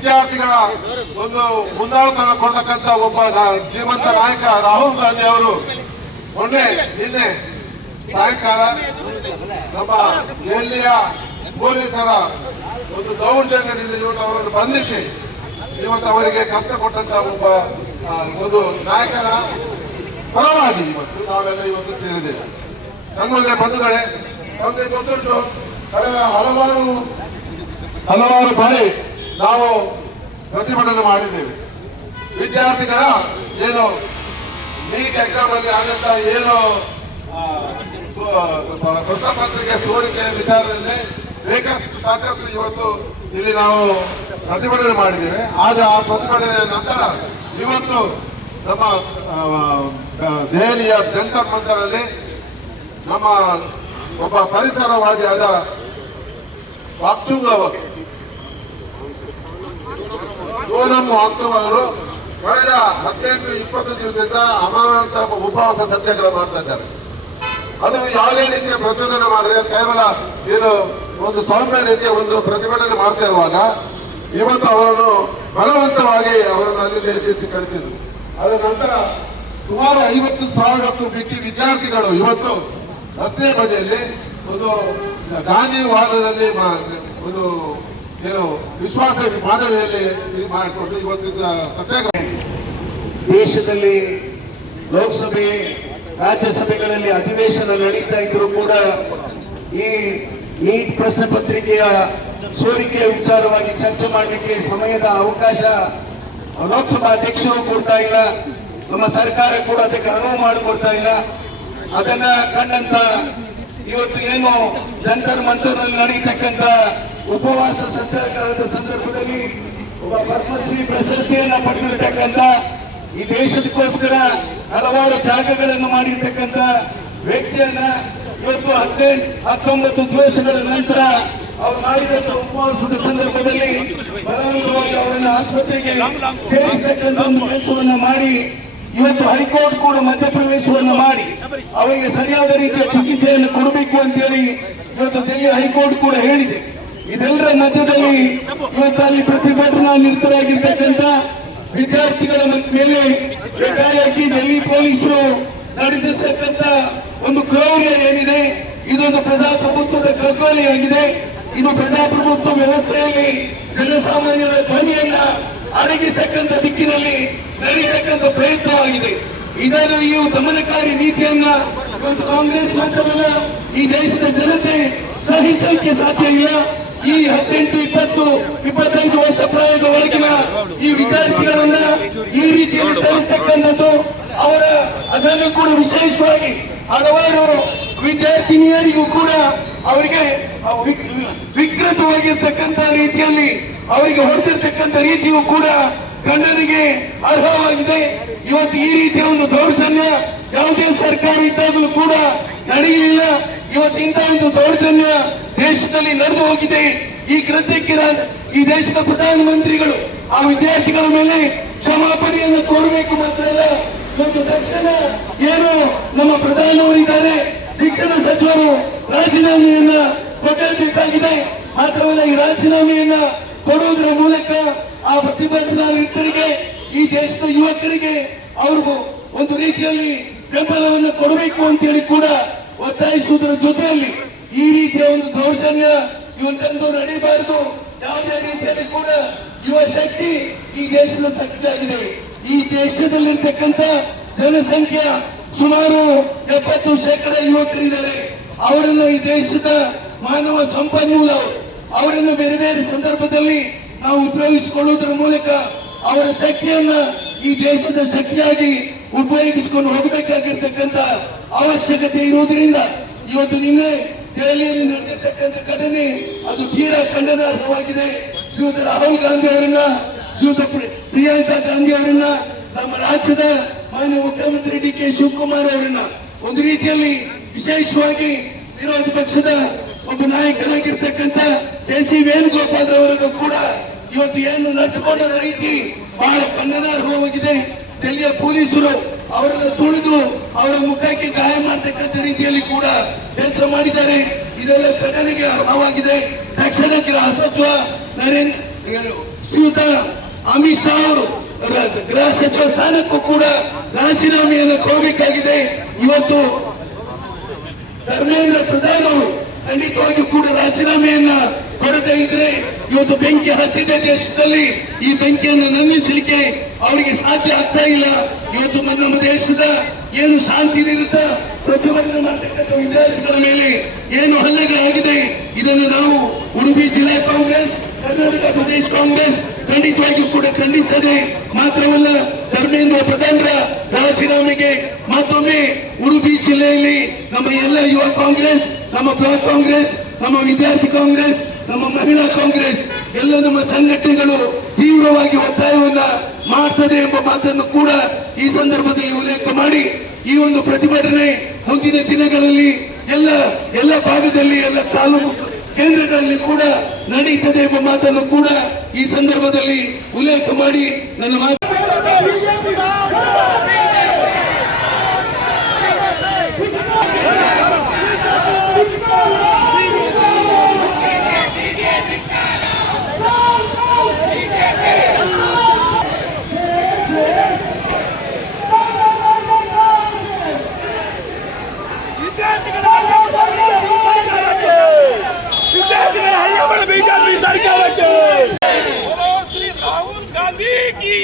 ವಿದ್ಯಾರ್ಥಿಗಳ ಒಂದು ಮುಂದಾಳತನ ಕೊಡ್ತಕ್ಕಂಥ ಒಬ್ಬ ಧೀಮಂತ ನಾಯಕ ರಾಹುಲ್ ಗಾಂಧಿ ಅವರು ನಿನ್ನೆ ಸಾಯಂಕಾಲ ನಮ್ಮ ದೆಹಲಿಯ ಪೊಲೀಸರ ಒಂದು ದೌರ್ಜನ್ಯದಿಂದ ಇವತ್ತು ಅವರನ್ನು ಬಂಧಿಸಿ ಇವತ್ತು ಅವರಿಗೆ ಕಷ್ಟ ಕೊಟ್ಟಂತ ಒಬ್ಬ ಒಂದು ನಾಯಕನ ಪರವಾಗಿ ಇವತ್ತು ನಾವೆಲ್ಲ ಇವತ್ತು ಸೇರಿದ್ದೇವೆ. ನಮ್ಮಲ್ಲೇ ಬಂಧುಗಳೇ, ನಮಗೆ ಗೊತ್ತುಂಟು, ಕಳೆದ ಹಲವಾರು ಬಾರಿ ನಾವು ಪ್ರತಿಭಟನೆ ಮಾಡಿದ್ದೇವೆ. ವಿದ್ಯಾರ್ಥಿಗಳ ಏನು ನೀಟ್ ಎಕ್ಸಾಮ್ ಅಲ್ಲಿ ಆದಂತ ಏನು ಹೊಸ ಪತ್ರಿಕೆ ಸೋರಿಕೆ ವಿಚಾರದಲ್ಲಿ ಸಾಕಷ್ಟು ಇವತ್ತು ಇಲ್ಲಿ ನಾವು ಪ್ರತಿಭಟನೆ ಮಾಡಿದ್ದೇವೆ. ಆದ್ರೆ ಆ ಪ್ರತಿಭಟನೆಯ ನಂತರ ಇವತ್ತು ನಮ್ಮ ದೆಹಲಿಯ ಜಂತರ್ ಮಂತರಲ್ಲಿ ನಮ್ಮ ಒಬ್ಬ ಪರಿಸರವಾದಿಯಾದ ಸೋನಂ ವಾಂಗ್ಚುಕ್ ಅವರು ಕಳೆದ 18-20 ದಿವಸದಿಂದ ಅಮಾನತ ಉಪವಾಸ ಸತ್ಯಾಗ್ರಹ ಮಾಡ್ತಾ ಇದ್ದಾರೆ. ಅದು ಯಾವುದೇ ರೀತಿಯ ಪ್ರಚೋದನೆ ಮಾಡಿದೆ, ಕೇವಲ ಏನು ಒಂದು ಸೌಮ್ಯ ರೀತಿಯ ಒಂದು ಪ್ರತಿಭಟನೆ ಮಾಡ್ತಾ ಇರುವಾಗ ಇವತ್ತು ಅವರನ್ನು ಬಲವಂತವಾಗಿ ಅವರನ್ನು ಅಲ್ಲಿ ಎಬ್ಬಿಸಿ ಕಳಿಸಿದ್ರು. ಅದರ ನಂತರ ಸುಮಾರು 50,000ಕ್ಕೂ ಮಿಕ್ಕಿ ವಿದ್ಯಾರ್ಥಿಗಳು ಇವತ್ತು ರಸ್ತೆ ಬದಿಯಲ್ಲಿ ಒಂದು ಗಾಂಧಿವಾದದಲ್ಲಿ ಒಂದು ಏನು ವಿಶ್ವಾಸ ಮಾದರಿಯಲ್ಲಿ ಮಾಡಿಕೊಂಡು ಇವತ್ತು ಸತ್ಯಾಗ್ರಹ. ದೇಶದಲ್ಲಿ ಲೋಕಸಭೆ ರಾಜ್ಯಸಭೆಗಳಲ್ಲಿ ಅಧಿವೇಶನ ನಡೀತಾ ಇದ್ರು ಕೂಡ ಈ ನೀಟ್ ಪ್ರಶ್ನೆ ಪತ್ರಿಕೆಯ ಸೋರಿಕೆಯ ವಿಚಾರವಾಗಿ ಚರ್ಚೆ ಮಾಡಲಿಕ್ಕೆ ಸಮಯದ ಅವಕಾಶ ಲೋಕಸಭಾ ಅಧ್ಯಕ್ಷರು ಕೊಡ್ತಾ ಇಲ್ಲ, ನಮ್ಮ ಸರ್ಕಾರ ಕೂಡ ಅದಕ್ಕೆ ಅನುವು ಮಾಡಿಕೊಡ್ತಾ ಇಲ್ಲ. ಅದನ್ನ ಕಂಡಂತ ಇವತ್ತು ಏನು ಜಂತರ್ ಮಂತರಲ್ಲಿ ನಡೀತಕ್ಕಂಥ ಉಪವಾಸ ಸತ್ಯಾಗ್ರಹದ ಸಂದರ್ಭದಲ್ಲಿ ಒಬ್ಬ ಪದ್ಮಶ್ರೀ ಪ್ರಶಸ್ತಿಯನ್ನ ಪಡೆದಿರತಕ್ಕಂಥ ಈ ದೇಶದಕ್ಕೋಸ್ಕರ ಹಲವಾರು ತ್ಯಾಗಗಳನ್ನು ಮಾಡಿರ್ತಕ್ಕಂಥ ವ್ಯಕ್ತಿಯನ್ನ ಇವತ್ತು 19 ದಿವಸಗಳ ನಂತರ ಅವ್ರು ಮಾಡಿದಂತ ಉಪವಾಸದ ಸಂದರ್ಭದಲ್ಲಿ ಬಲವಂತವಾಗಿ ಅವರನ್ನು ಆಸ್ಪತ್ರೆಗೆ ಸೇರಿಸತಕ್ಕಂಥ ಒಂದು ಕೆಲಸವನ್ನ ಮಾಡಿ ಇವತ್ತು ಹೈಕೋರ್ಟ್ ಕೂಡ ಮಧ್ಯಪ್ರವೇಶವನ್ನು ಮಾಡಿ ಅವರಿಗೆ ಸರಿಯಾದ ರೀತಿಯ ಚಿಕಿತ್ಸೆಯನ್ನು ಕೊಡಬೇಕು ಅಂತ ಹೇಳಿ ಇವತ್ತು ದೆಹಲಿ ಹೈಕೋರ್ಟ್ ಕೂಡ ಹೇಳಿದೆ. ಇದೆಲ್ಲರ ಮಧ್ಯದಲ್ಲಿ ಇವತ್ತು ಅಲ್ಲಿ ಪ್ರತಿಭಟನಾ ನಿರತರಾಗಿರ್ತಕ್ಕಂಥ ವಿದ್ಯಾರ್ಥಿಗಳ ಮೇಲೆ ಏಕಾಏಕಿ ದೆಹಲಿ ಪೊಲೀಸರು ನಡೆದಿರ್ತಕ್ಕಂಥ ಒಂದು ಕ್ರೌರ್ಯ ಏನಿದೆ, ಇದೊಂದು ಪ್ರಜಾಪ್ರಭುತ್ವದ ಕಗ್ಗೊಲೆಯಾಗಿದೆ. ಇದು ಪ್ರಜಾಪ್ರಭುತ್ವ ವ್ಯವಸ್ಥೆಯಲ್ಲಿ ಜನಸಾಮಾನ್ಯರ ಧ್ವನಿಯನ್ನ ಅಡಗಿಸತಕ್ಕಂಥ ದಿಕ್ಕಿನಲ್ಲಿ ನಡೆಯತಕ್ಕಂಥ ಪ್ರಯತ್ನವಾಗಿದೆ. ಇದನ್ನು ಈ ದಮನಕಾರಿ ನೀತಿಯನ್ನ ಇವತ್ತು ಕಾಂಗ್ರೆಸ್ ಮಾತ್ರವಲ್ಲ ಈ ದೇಶದ ಜನತೆ ಸಹಿಸಲಿಕ್ಕೆ ಸಾಧ್ಯ ಇಲ್ಲ. ಈ 18, 20, 25 ವರ್ಷ ಪ್ರಾಯದ ಒಳಗಿನ ಈ ವಿದ್ಯಾರ್ಥಿಗಳನ್ನ ಈ ರೀತಿಯಲ್ಲಿ ಕಳಿಸ್ತಕ್ಕಂಥದ್ದು ಅವರ ಅದರಲ್ಲೂ ಕೂಡ ವಿಶೇಷವಾಗಿ ಹಲವಾರು ವಿದ್ಯಾರ್ಥಿನಿಯರಿಗೂ ಕೂಡ ಅವರಿಗೆ ವಿಕೃತವಾಗಿರ್ತಕ್ಕಂಥ ರೀತಿಯಲ್ಲಿ ಅವರಿಗೆ ಹೊಡೆದಿರ್ತಕ್ಕಂಥ ರೀತಿಯೂ ಕೂಡ ಖಂಡನೆಗೆ ಅರ್ಹವಾಗಿದೆ. ಇವತ್ತು ಈ ರೀತಿಯ ಒಂದು ದೌರ್ಜನ್ಯ ಯಾವುದೇ ಸರ್ಕಾರ ಇದ್ದಾಗಲೂ ಕೂಡ ನಡೆಯಲಿಲ್ಲ. ಇವತ್ತು ಇಂತಹ ಒಂದು ದೌರ್ಜನ್ಯ ದೇಶದಲ್ಲಿ ನಡೆದು ಹೋಗಿದೆ. ಈ ಕೃತ್ಯಕ್ಕೆ ಈ ದೇಶದ ಪ್ರಧಾನಮಂತ್ರಿಗಳು ಆ ವಿದ್ಯಾರ್ಥಿಗಳ ಮೇಲೆ ಕ್ಷಮಾಪಣೆಯನ್ನು ಕೋರಬೇಕು. ಮಾತ್ರ ಅಲ್ಲ, ಇವತ್ತು ತಕ್ಷಣ ಏನು ನಮ್ಮ ಪ್ರಧಾನಮಂತ್ರಿಗಳಿದ್ದಾರೆ, ಶಿಕ್ಷಣ ಸಚಿವರು ರಾಜೀನಾಮೆಯನ್ನ ಕೊಡಬೇಕಾಗಿದೆ. ಮಾತ್ರವಲ್ಲ, ಈ ರಾಜೀನಾಮೆಯನ್ನ ಕೊಡುವುದರ ಮೂಲಕ ಆ ಪ್ರತಿಭಟನಾರರಿಗೆ ಈ ದೇಶದ ಯುವಕರಿಗೆ ಅವ್ರಿಗೂ ಒಂದು ರೀತಿಯಲ್ಲಿ ಬೆಂಬಲವನ್ನು ಕೊಡಬೇಕು ಅಂತ ಹೇಳಿ ಕೂಡ ಒತ್ತಾಯಿಸುವುದರ ಜೊತೆಯಲ್ಲಿ ಈ ರೀತಿಯ ಒಂದು ದೌರ್ಜನ್ಯ ಇವತ್ತಂದು ನಡೀಬಾರದು. ಯಾವುದೇ ರೀತಿಯಲ್ಲಿ ಕೂಡ ಯುವ ಶಕ್ತಿ ಈ ದೇಶದ ಶಕ್ತಿ ಆಗಿದೆ. ಈ ದೇಶದಲ್ಲಿರ್ತಕ್ಕಂಥ ಜನಸಂಖ್ಯೆ ಸುಮಾರು 70% ಯುವಕರಿದ್ದಾರೆ. ಅವರನ್ನು ಈ ದೇಶದ ಮಾನವ ಸಂಪನ್ಮೂಲ, ಅವರನ್ನು ಬೇರೆ ಬೇರೆ ಸಂದರ್ಭದಲ್ಲಿ ನಾವು ಉಪಯೋಗಿಸಿಕೊಳ್ಳುವುದರ ಮೂಲಕ ಅವರ ಶಕ್ತಿಯನ್ನ ಈ ದೇಶದ ಶಕ್ತಿಯಾಗಿ ಉಪಯೋಗಿಸಿಕೊಂಡು ಹೋಗಬೇಕಾಗಿರ್ತಕ್ಕಂಥ ಅವಶ್ಯಕತೆ ಇರುವುದರಿಂದ ಇವತ್ತು ನಿನ್ನೆ ದೆಹಲಿಯಲ್ಲಿ ನಡೆದಿರ್ತಕ್ಕಂಥ ಘಟನೆ ಅದು ತೀರಾ ಖಂಡನಾರ್ಹವಾಗಿದೆ. ಶ್ರೀಯುತ ರಾಹುಲ್ ಗಾಂಧಿ ಅವರನ್ನ, ಶ್ರೀಯುತ ಪ್ರಿಯಾಂಕಾ ಗಾಂಧಿ ಅವರನ್ನ, ನಮ್ಮ ರಾಜ್ಯದ ಮಾನ್ಯ ಮುಖ್ಯಮಂತ್ರಿ ಡಿ ಕೆ ಶಿವಕುಮಾರ್ ಅವರನ್ನ ಒಂದು ರೀತಿಯಲ್ಲಿ ವಿಶೇಷವಾಗಿ ವಿರೋಧ ಪಕ್ಷದ ಒಬ್ಬ ನಾಯಕನಾಗಿರ್ತಕ್ಕಂಥ ಕೆ.ಸಿ. ವೇಣುಗೋಪಾಲ್ ಅವರನ್ನು ಕೂಡ ಇವತ್ತು ಏನು ನಡೆಸಿಕೊಂಡ ರೀತಿ ಬಹಳ ಖಂಡನಾರ್ಹವಾಗಿದೆ. ದೆಹಲಿಯ ಪೊಲೀಸರು ಅವರನ್ನು ತುಳಿದು ಅವರ ಮುಖಕ್ಕೆ ಗಾಯ ಮಾಡತಕ್ಕಂಥ ರೀತಿಯಲ್ಲಿ ಕೂಡ ಕೆಲಸ ಮಾಡಿದ್ದಾರೆ. ಇದೆಲ್ಲ ಘಟನೆಗೆ ಅರ್ಹವಾಗಿದೆ. ತಕ್ಷಣ ಗೃಹ ಸಚಿವ ಶ್ರೀಯುತ ಅಮಿತ್ ಶಾ ಅವರು ಗೃಹ ಸಚಿವ ಸ್ಥಾನಕ್ಕೂ ಕೂಡ ರಾಜೀನಾಮೆಯನ್ನು ಕೊಡಬೇಕಾಗಿದೆ. ಇವತ್ತು ಧರ್ಮೇಂದ್ರ ಪ್ರಧಾನ್ ಅವರು ಖಂಡಿತವಾಗಿಯೂ ಕೂಡ ರಾಜೀನಾಮೆಯನ್ನ ಕೊಡದೇ ಇದ್ರೆ ಇವತ್ತು ಬೆಂಕಿ ಹತ್ತಿದ ದೇಶದಲ್ಲಿ ಈ ಬೆಂಕಿಯನ್ನು ನಂದಿಸಲಿಕ್ಕೆ ಅವರಿಗೆ ಸಾಧ್ಯ ಆಗ್ತಾ ಇಲ್ಲ. ಇವತ್ತು ನಮ್ಮ ದೇಶದ ಏನು ಶಾಂತಿ ನಿರತ ಪ್ರತಿಭಟನೆ ಮಾಡತಕ್ಕಂಥ ವಿದ್ಯಾರ್ಥಿಗಳ ಮೇಲೆ ಏನು ಹಲ್ಲೆಗಳಾಗಿದೆ ಇದನ್ನು ನಾವು ಉಡುಪಿ ಜಿಲ್ಲಾ ಕಾಂಗ್ರೆಸ್, ಕರ್ನಾಟಕ ಪ್ರದೇಶ ಕಾಂಗ್ರೆಸ್ ಖಂಡಿತವಾಗಿಯೂ ಕೂಡ ಖಂಡಿಸದೆ ಮಾತ್ರವಲ್ಲ, ಧರ್ಮೇಂದ್ರ ಪ್ರಧಾನರ ರಾಜೀನಾಮೆಗೆ ಮತ್ತೊಮ್ಮೆ ಉಡುಪಿ ಜಿಲ್ಲೆಯಲ್ಲಿ ನಮ್ಮ ಎಲ್ಲ ಯುವ ಕಾಂಗ್ರೆಸ್, ನಮ್ಮ ಬ್ಲಾಕ್ ಕಾಂಗ್ರೆಸ್, ನಮ್ಮ ವಿದ್ಯಾರ್ಥಿ ಕಾಂಗ್ರೆಸ್, ನಮ್ಮ ಮಹಿಳಾ ಕಾಂಗ್ರೆಸ್ ಎಲ್ಲ ನಮ್ಮ ಸಂಘಟನೆಗಳು ತೀವ್ರವಾಗಿ ಒತ್ತಾಯವನ್ನ ಮಾಡ್ತದೆ ಎಂಬ ಮಾತನ್ನು ಕೂಡ ಈ ಸಂದರ್ಭದಲ್ಲಿ ಉಲ್ಲೇಖ ಮಾಡಿ, ಈ ಒಂದು ಪ್ರತಿಭಟನೆ ಮುಂದಿನ ದಿನಗಳಲ್ಲಿ ಎಲ್ಲ ಭಾಗದಲ್ಲಿ ಎಲ್ಲ ತಾಲೂಕು ಕೇಂದ್ರಗಳಲ್ಲಿ ಕೂಡ ನಡೀತದೆ ಎಂಬ ಮಾತನ್ನು ಕೂಡ ಈ ಸಂದರ್ಭದಲ್ಲಿ ಉಲ್ಲೇಖ ಮಾಡಿ ನನ್ನ ಮಾತು विद्यार्थी हल्ला बीजेपी सरकार श्री राहुल गांधी की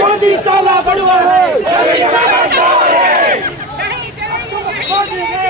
मोदी साला बड़ुआ है, मोदी साला चोर है, नहीं चलेगी मोदी